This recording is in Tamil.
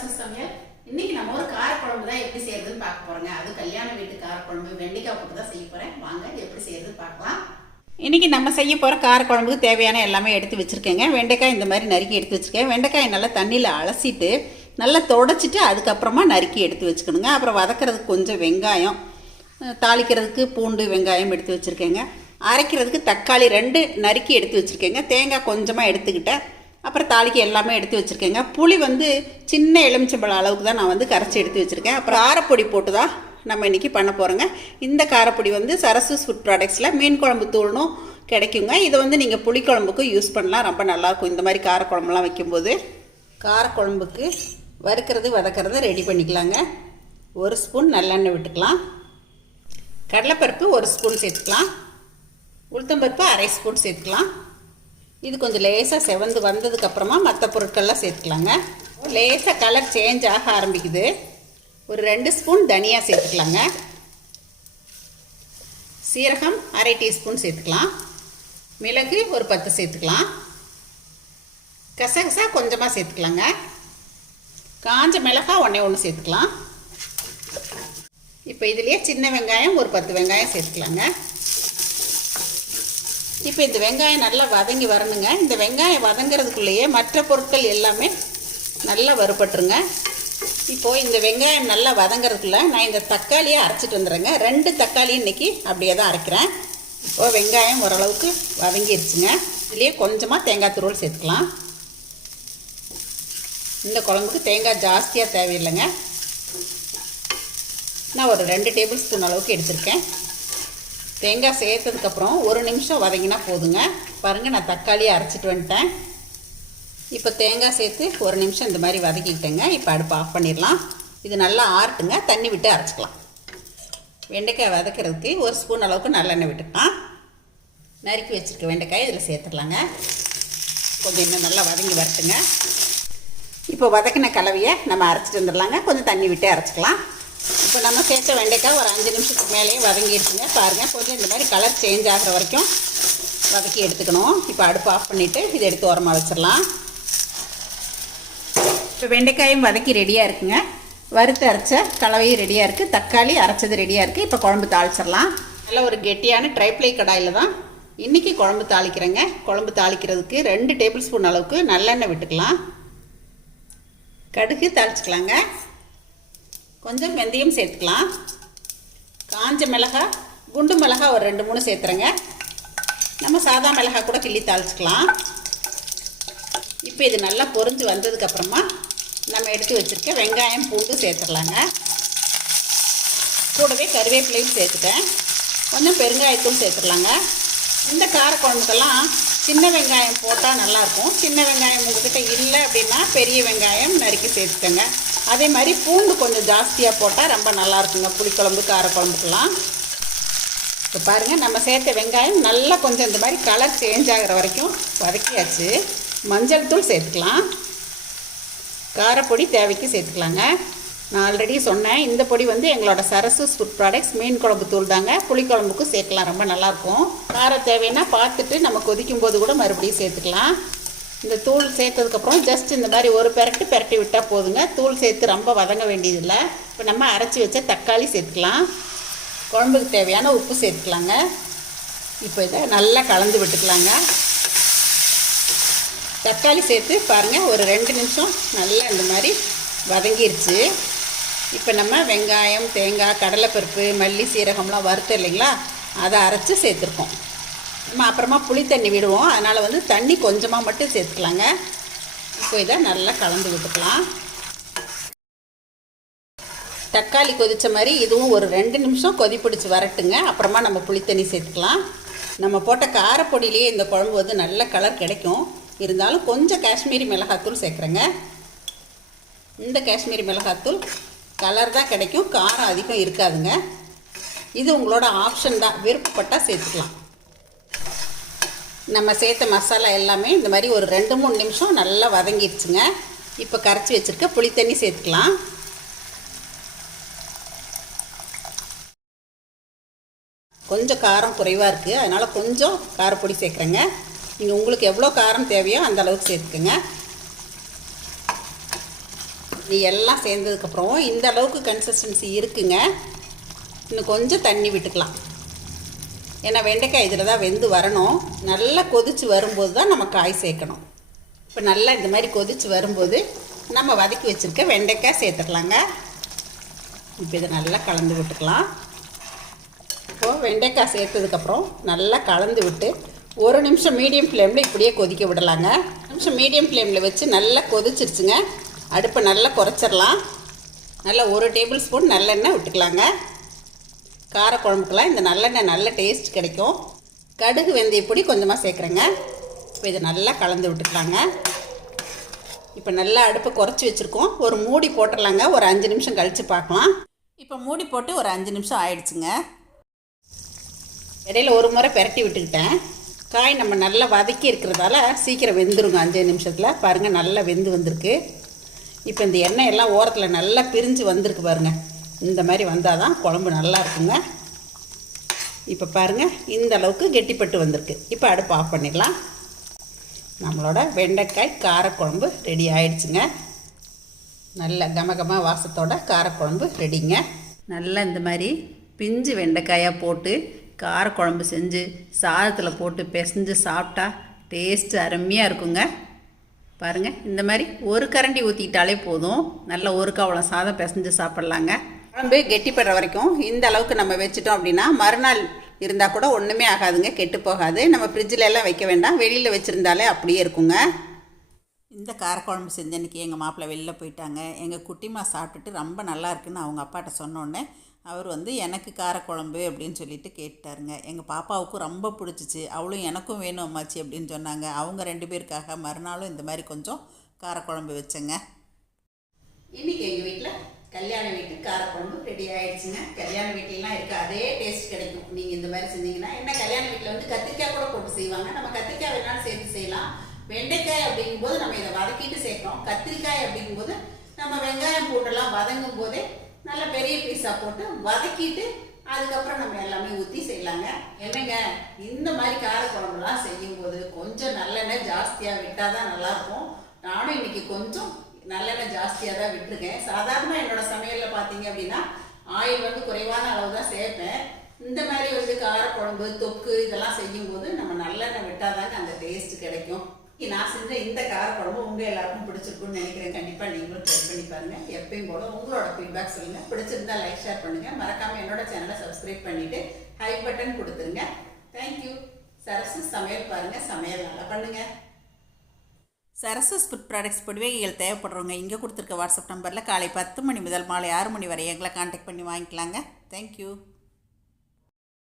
சரசு சமையல் இன்னைக்கு நம்ம ஒரு காரக்குழம்பு தான் எப்படி செய்யறதுன்னு பார்க்க போறோங்க. அது கல்யாண வீட்டு காரக்குழம்பு வெண்டைக்காய் போட்டு தான் செய்ய போறேன். வாங்க எப்படி செய்யறதுன்னு பார்க்கலாம். இன்றைக்கி நம்ம செய்ய போகிற காரக்குழம்புக்கு தேவையான எல்லாமே எடுத்து வச்சுருக்கேங்க. வெண்டைக்காய் இந்த மாதிரி நறுக்கி எடுத்து வச்சுருக்கேன். வெண்டைக்காய் நல்லா தண்ணியில் அலசிட்டு நல்லா தொடச்சிட்டு அதுக்கப்புறமா நறுக்கி எடுத்து வச்சுக்கணுங்க. அப்புறம் வதக்கிறதுக்கு கொஞ்சம் வெங்காயம் தாளிக்கிறதுக்கு பூண்டு வெங்காயம் எடுத்து வச்சுருக்கேங்க. அரைக்கிறதுக்கு தக்காளி ரெண்டு நறுக்கி எடுத்து வச்சுருக்கேங்க. தேங்காய் கொஞ்சமாக எடுத்துக்கிட்டேன். அப்புறம் தாளிக்கு எல்லாமே எடுத்து வச்சுருக்கேங்க. புளி வந்து சின்ன எலுமிச்சம்பழம் அளவுக்கு தான் நான் வந்து கரைச்சி எடுத்து வச்சுருக்கேன். அப்புறம் காரப்பொடி போட்டு தான் நம்ம இன்றைக்கி பண்ண போகிறோங்க இந்த காரப்பொடி வந்து சரஸ்வஸ் ஃபுட் ப்ராடக்ட்ஸில் மீன் குழம்பு தூளும் கிடைக்குங்க. இதை வந்து நீங்கள் புளிக்குழம்புக்கும் யூஸ் பண்ணலாம். ரொம்ப நல்லாயிருக்கும். இந்த மாதிரி காரக்குழம்புலாம் வைக்கும்போது. காரக்குழம்புக்கு வறுக்கிறது வதக்கிறது ரெடி பண்ணிக்கலாங்க. ஒரு ஸ்பூன் நல்லெண்ணெய் விட்டுக்கலாம். கடலைப்பருப்பு ஒரு ஸ்பூன் சேர்த்துக்கலாம். உளுத்தம்பருப்பு அரை ஸ்பூன் சேர்த்துக்கலாம். இது கொஞ்சம் லேசாக செவந்து வந்ததுக்கப்புறமா மற்ற பொருட்கள்லாம் சேர்த்துக்கலாங்க. லேசாக கலர் சேஞ்ச் ஆக ஆரம்பிக்குது. ஒரு ரெண்டு ஸ்பூன் தனியா சேர்த்துக்கலாங்க. சீரகம் அரை டீஸ்பூன் சேர்த்துக்கலாம். மிளகு ஒரு பத்து சேர்த்துக்கலாம். கசகசா கொஞ்சமாக சேர்த்துக்கலாங்க. காஞ்ச மிளகா ஒன்றே ஒன்று சேர்த்துக்கலாம். இப்போ இதுலேயே சின்ன வெங்காயம் ஒரு பத்து வெங்காயம் சேர்த்துக்கலாங்க. இப்போ இந்த வெங்காயம் நல்லா வதங்கி வரணுங்க. இந்த வெங்காயம் வதங்கிறதுக்குள்ளேயே மற்ற பொருட்கள் எல்லாமே நல்லா வறுபட்டுருங்க. இப்போது இந்த வெங்காயம் நல்லா வதங்கிறதுக்குள்ள நான் இந்த தக்காளியை அரைச்சிட்டு வந்துடுறேங்க. ரெண்டு தக்காளி இன்னைக்கு அப்படியே தான் அரைக்கிறேன். இப்போது வெங்காயம் ஓரளவுக்கு வதங்கிருச்சுங்க. இதுலேயே கொஞ்சமாக தேங்காய் துருவல் சேர்த்துக்கலாம். இந்த குழம்புக்கு தேங்காய் ஜாஸ்தியாக தேவையில்லைங்க. நான் ஒரு ரெண்டு டேபிள் ஸ்பூன் அளவுக்கு எடுத்திருக்கேன். தேங்காய் சேர்த்ததுக்கப்புறம் ஒரு நிமிஷம் வதங்கினா போதுங்க. பாருங்கள் நான் தக்காளியை அரைச்சிட்டு வந்துட்டேன். இப்போ தேங்காய் சேர்த்து ஒரு நிமிஷம் இந்த மாதிரி வதக்கிக்கிட்டேங்க. இப்போ அடுப்பு ஆஃப் பண்ணிடலாம். இது நல்லா ஆர்ட்டுங்க தண்ணி விட்டு அரைச்சிக்கலாம். வெண்டைக்காய் வதக்கிறதுக்கு ஒரு ஸ்பூன் அளவுக்கு நல்லெண்ணெய் விட்டுக்கலாம். நறுக்கி வச்சுருக்க வெண்டைக்காய் இதில் சேர்த்துடலாங்க. கொஞ்சம் இன்னும் நல்லா வதங்கி வரட்டுங்க. இப்போ வதக்கின கலவையை நம்ம அரைச்சிட்டு வந்துடலாங்க. கொஞ்சம் தண்ணி விட்டு அரைச்சிக்கலாம். இப்போ நம்ம சேர்த்த வெண்டைக்காய் ஒரு அஞ்சு நிமிஷத்துக்கு மேலேயும் வதங்கிடுச்சுங்க. பாருங்கள் கொஞ்சம் இந்த மாதிரி கலர் சேஞ்ச் ஆகிற வரைக்கும் வதக்கி எடுத்துக்கணும். இப்போ அடுப்பு ஆஃப் பண்ணிவிட்டு இதை எடுத்து ஓரமாக வச்சிடலாம். இப்போ வெண்டைக்காயும் வதக்கி ரெடியாக இருக்குங்க. வறுத்து அரைச்ச கலவையும் ரெடியாக இருக்குது தக்காளி அரைச்சது ரெடியாக இருக்குது இப்போ குழம்பு தாளிச்சிடலாம். நல்ல ஒரு கெட்டியான ட்ரைப்ளை கடாயில் தான் இன்றைக்கி குழம்பு தாளிக்கிறேங்க. குழம்பு தாளிக்கிறதுக்கு ரெண்டு டேபிள் ஸ்பூன் அளவுக்கு நல்லெண்ணெய் விட்டுக்கலாம். கடுகு தாளிச்சிக்கலாங்க. கொஞ்சம் வெந்தயம் சேர்த்துக்கலாம். காஞ்ச மிளகா குண்டு மிளகா ஒரு ரெண்டு மூணு சேர்த்துறேங்க. நம்ம சாதா மிளகா கூட கிள்ளி தாளிச்சிக்கலாம். இப்போ இது நல்லா பொரிஞ்சு வந்ததுக்கப்புறமா நம்ம எடுத்து வச்சுருக்க வெங்காயம் பூண்டு சேர்த்துடலாங்க கூடவே கருவேப்பிலையும் சேர்த்துட்டேன். கொஞ்சம் பெருங்காயத்தூள் சேர்த்துடலாங்க இந்த காரக்குழம்புக்கெல்லாம் சின்ன வெங்காயம் போட்டால் நல்லாயிருக்கும் சின்ன வெங்காயம் உங்ககிட்ட இல்லை அப்படின்னா பெரிய வெங்காயம் நறுக்கி சேர்த்துக்கோங்க. அதே மாதிரி பூண்டு கொஞ்சம் ஜாஸ்தியாக போட்டால் ரொம்ப நல்லாயிருக்குங்க புளிக்குழம்பு காரக்குழம்புக்கெல்லாம். இப்போ பாருங்கள் நம்ம சேர்த்த வெங்காயம் நல்லா கொஞ்சம் இந்த மாதிரி கலர் சேஞ்ச் ஆகிற வரைக்கும் வதக்கியாச்சு. மஞ்சள் தூள் சேர்த்துக்கலாம். காரப்பொடி தேவைக்கு சேர்த்துக்கலாங்க. நான் ஆல்ரெடி சொன்னேன் இந்த பொடி வந்து எங்களோட சரசு ஃபுட் ப்ராடக்ட்ஸ் மீன் குழம்பு தூள் தாங்க. புளிக்குழம்புக்கும் சேர்க்கலாம் ரொம்ப நல்லாயிருக்கும் காரம் தேவைன்னா பார்த்துட்டு நம்ம கொதிக்கும் போது கூட மறுபடியும் சேர்த்துக்கலாம். இந்த தூள் சேர்த்ததுக்கப்புறம் ஜஸ்ட் இந்த மாதிரி ஒரு பெரட்டு பெரட்டி விட்டால் போதுங்க. தூள் சேர்த்து ரொம்ப வதங்க வேண்டியதில்லை. இப்போ நம்ம அரைச்சி வச்ச தக்காளி சேர்த்துக்கலாம். குழம்புக்கு தேவையான உப்பு சேர்த்துக்கலாங்க. இப்போ இதை நல்லா கலந்து விட்டுக்கலாங்க. தக்காளி சேர்த்து பாருங்கள் ஒரு ரெண்டு நிமிஷம் நல்லா இந்த மாதிரி வதங்கிருச்சு. இப்போ நம்ம வெங்காயம் தேங்காய் கடலைப்பருப்பு மல்லி சீரகம்லாம் வறுத்து இல்லைங்களா? அதை அரைச்சி சேர்த்துருக்கோம். நம்ம அப்புறமா புளி தண்ணி விடுவோம். அதனால் வந்து தண்ணி கொஞ்சமாக மட்டும் சேர்த்துக்கலாங்க. இப்போ இதை நல்லா கலந்து விட்டுக்கலாம். தக்காளி கொதித்த மாதிரி இதுவும் ஒரு ரெண்டு நிமிஷம் கொதி பிடிச்சி வரட்டுங்க. அப்புறமா நம்ம புளித்தண்ணி சேர்த்துக்கலாம். நம்ம போட்ட காரப்பொடியிலேயே இந்த குழம்பு வந்து நல்ல கலர் கிடைக்கும். இருந்தாலும் கொஞ்சம் காஷ்மீரி மிளகாத்தூள் சேர்க்குறேங்க. இந்த காஷ்மீரி மிளகாத்தூள் கலர் தான் கிடைக்கும். காரம் அதிகம் இருக்காதுங்க. இது உங்களோட ஆப்ஷன் தான். விருப்பப்பட்டால் சேர்த்துக்கலாம். நம்ம சேர்த்த மசாலா எல்லாமே இந்த மாதிரி ஒரு ரெண்டு மூணு நிமிஷம் நல்லா வதங்கிடுச்சுங்க இப்போ கரைச்சி வச்சுருக்க புளித்தண்ணி சேர்த்துக்கலாம். கொஞ்சம் காரம் குறைவாக இருக்குது அதனால் கொஞ்சம் காரப்பொடி சேர்க்குறேங்க. நீங்கள் உங்களுக்கு எவ்வளோ காரம் தேவையோ அந்த அளவுக்கு சேர்த்துக்கோங்க. இது எல்லாம் சேர்ந்ததுக்கப்புறம் இந்த அளவுக்கு கன்சிஸ்டன்சி இருக்குங்க. இன்னும் கொஞ்சம் தண்ணி விட்டுக்கலாம். ஏன்னா வெண்டைக்காய் இதில் தான் வெந்து வரணும். நல்லா கொதித்து வரும்போது தான் நம்ம காய் சேர்க்கணும். இப்போ நல்லா இந்த மாதிரி கொதித்து வரும்போது நம்ம வதக்கி வச்சுருக்க வெண்டைக்காய் சேர்த்துக்கலாங்க. இப்போ இதை நல்லா கலந்து விட்டுக்கலாம். இப்போது வெண்டைக்காய் சேர்த்ததுக்கப்புறம் நல்லா கலந்து விட்டு ஒரு நிமிஷம் மீடியம் ஃப்ளேமில் இப்படியே கொதிக்க விடலாங்க. நிமிஷம் மீடியம் ஃப்ளேமில் வச்சு நல்லா கொதிச்சிருச்சுங்க. அடுப்பை நல்லா குறைச்சிடலாம் நல்லா ஒரு டேபிள் ஸ்பூன் நல்லெண்ணெய் விட்டுக்கலாங்க. காரக்குழம்புக்கெல்லாம் இந்த நல்லெண்ணெய் நல்ல டேஸ்ட் கிடைக்கும். கடுகு வெந்தய பொடி கொஞ்சமாக சேர்க்குறேங்க. இப்போ இதை நல்லா கலந்து விட்டுக்கலாங்க. இப்போ நல்லா அடுப்பை குறைச்சி வச்சுருக்கோம். ஒரு மூடி போட்டுடலாங்க. ஒரு அஞ்சு நிமிஷம் கழித்து பார்க்கலாம். இப்போ மூடி போட்டு ஒரு அஞ்சு நிமிஷம் ஆயிடுச்சுங்க. இடையில ஒரு முறை பெரட்டி விட்டுக்கிட்டேன். காய் நம்ம நல்லா வதக்கி இருக்கிறதால சீக்கிரம் வெந்துருங்க. அஞ்சு நிமிஷத்தில் பாருங்கள் நல்லா வெந்து வந்திருக்கு. இப்போ இந்த எண்ணெய் எல்லாம் ஓரத்தில் நல்லா பிரிஞ்சு வந்திருக்கு பாருங்கள் இந்த மாதிரி வந்தால் தான் குழம்பு நல்லா இருக்குங்க. இப்போ பாருங்கள் இந்த அளவுக்கு கெட்டிப்பட்டு வந்திருக்கு. இப்போ அடுப்பு ஆஃப் பண்ணிடலாம். நம்மளோட வெண்டைக்காய் காரக்குழம்பு ரெடி ஆயிடுச்சுங்க. நல்ல கமகம வாசத்தோட காரக்குழம்பு ரெடிங்க நல்லா இந்த மாதிரி பிஞ்சு வெண்டைக்காயாக போட்டு காரக்குழம்பு செஞ்சு சாதத்தில் போட்டு பிசைஞ்சு சாப்பிட்டா டேஸ்ட் அருமையாக இருக்குங்க. பாருங்கள் இந்த மாதிரி ஒரு கரண்டி ஊற்றிக்கிட்டாலே போதும். நல்ல ஒரு கவளம் சாதம் பிசைஞ்சு சாப்பிட்லாங்க. குழம்பு கெட்டிப்படுற வரைக்கும் இந்த அளவுக்கு நம்ம வச்சுட்டோம் அப்படின்னா மறுநாள் இருந்தால் கூட ஒன்றுமே ஆகாதுங்க கெட்டு போகாது. நம்ம ஃப்ரிட்ஜில் எல்லாம் வைக்க வேண்டாம். வெளியில் வச்சுருந்தாலே அப்படியே இருக்குங்க. இந்த காரக்குழம்பு செஞ்ச அன்றைக்கி எங்கள் மாப்பிள்ளை வெளில போயிட்டாங்க. எங்கள் குட்டிமா சாப்பிட்டுட்டு ரொம்ப நல்லா இருக்குன்னு அவங்க அப்பாட்ட சொன்னோடனே அவர் வந்து எனக்கு காரக்குழம்பு அப்படின்னு சொல்லிட்டு கேட்டாருங்க. எங்கள் பாப்பாவுக்கும் ரொம்ப பிடிச்சிச்சு. அவளும் எனக்கும் வேணும் அம்மாச்சி அப்படின்னு சொன்னாங்க. அவங்க ரெண்டு பேருக்காக மறுநாளும் இந்த மாதிரி கொஞ்சம் காரக்குழம்பு வச்சேங்க. இன்னைக்கு எங்கள் வீட்டில் கல்யாண வீட்டு காரக்குழம்பு ரெடி ஆயிடுச்சுங்க. கல்யாண வீட்டிலலாம் இருக்க அதே டேஸ்ட் கிடைக்கும். நீங்கள் இந்த மாதிரி செஞ்சீங்கன்னா என்ன கல்யாண வீட்டில் வந்து கத்திரிக்காய் கூட போட்டு செய்வாங்க. நம்ம கத்திரிக்காய் வேணாலும் சேர்த்து செய்யலாம். வெண்டைக்காய் அப்படிங்கும்போது நம்ம இதை வதக்கிட்டு சேர்க்கிறோம். கத்திரிக்காய் அப்படிங்கும்போது நம்ம வெங்காயம் போட்டெல்லாம் வதங்கும் போதே நல்ல பெரிய பீஸாக போட்டு வதக்கிட்டு அதுக்கப்புறம் நம்ம எல்லாமே ஊற்றி செய்யலாங்க. என்னங்க? இந்த மாதிரி காரக்குழம்புலாம் செய்யும்போது கொஞ்சம் நல்லெண்ணெய் ஜாஸ்தியாக விட்டால் தான் நல்லாயிருக்கும். நானும் இன்னைக்கு கொஞ்சம் நல்லெண்ணெய் ஜாஸ்தியாக தான் விட்டுருக்கேன். சாதாரணமாக என்னோட சமையலில் பார்த்தீங்க அப்படின்னா ஆயில் வந்து குறைவான அளவு தான் சேர்ப்பேன். இந்த மாதிரி வந்து காரக்குழம்பு தொக்கு இதெல்லாம் செய்யும்போது நம்ம நல்லெண்ணெய் விட்டால் தாங்க அந்த டேஸ்ட் கிடைக்கும். நான் செஞ்ச இந்த காரக்குழம்பு உங்கள் எல்லாருக்கும் பிடிச்சிருக்குன்னு நினைக்கிறேன். கண்டிப்பாக நீங்களும் ட்ரை பண்ணி பாருங்கள் எப்பயும் போல உங்களோட ஃபீட்பேக் சொல்லுங்கள் பிடிச்சிருந்தா லைக் ஷேர் பண்ணுங்கள் மறக்காமல் என்னோட சேனலை சப்ஸ்கிரைப் பண்ணிவிட்டு ஹை பட்டன் கொடுத்துருங்க. தேங்க்யூ சரசு சமையல் பாருங்கள் சமையல் நல்லா பண்ணுங்கள் சரஸ்வஸ் ஃபுட் ப்ராடக்ட்ஸ் பொடிவகைகள் தேவைப்படுறவங்க இங்கே கொடுத்துருக்க வாட்ஸ்அப் நம்பரில் காலை பத்து மணி முதல் மாலை ஆறு மணி வரை எங்களை காண்டாக்ட் பண்ணி வாங்கிக்கலாங்க. தேங்க்யூ